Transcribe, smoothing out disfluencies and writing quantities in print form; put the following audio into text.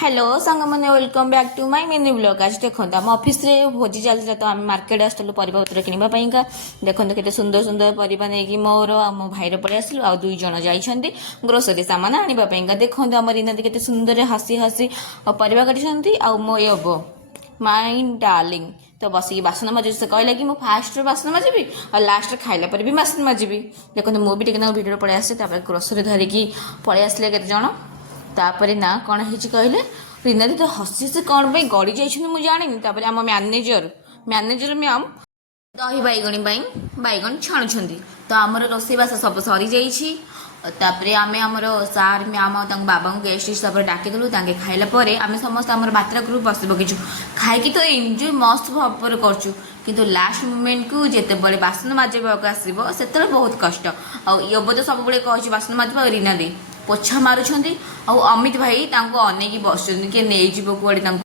Hello सांग मैंने welcome back to my mini blog. आज देखो आम ऑफिस रे भोजी चलता तो आम मार्केट आसलु परिपत्र किणवाईका। देखो के सुंदर सुंदर परिवा नहीं मोर आ मो भाईर पड़े आसलु आ दुई जन जाइछन्ती ग्रोसरी सामान आनिबापाईका। देखो आम रीनादी के सुंदर हसी हसी परिवा काटी आ मो एबो माई डार्लिंग तो बसिक बासन मजी से कहला कि फास्ट बासन मजी और लास्ट खाइला पर भी बासन मजी। देखो मुझे भिडियो पड़े आसे ग्रोसरी धरिकी पलि आसले केते जण तापर ना कौन है कहले रीनादी तो हसी हसी कौन पे गड़ी जाइए मुझे जानी। आम मैनेजर मैम दही बैगण छाणुंट तो आमर रोसईबास सब सरी जापर आम आमर सार मैम बाबा गेस्ट हिसाब से डाकिदेलु खाइला आम समस्त आम बात्रा ग्रुप बस पकईचु खाई तो एंजॉय मस्त भाव करचु किंतु लास्ट मोमेंट को जिते बड़े बासन मजाक आसो से बहुत कष्ट आब तो सब कह बासन मजा रीनादी पोछा मारुंट आ अमित भाई अनेक बस किए नहीं कड़े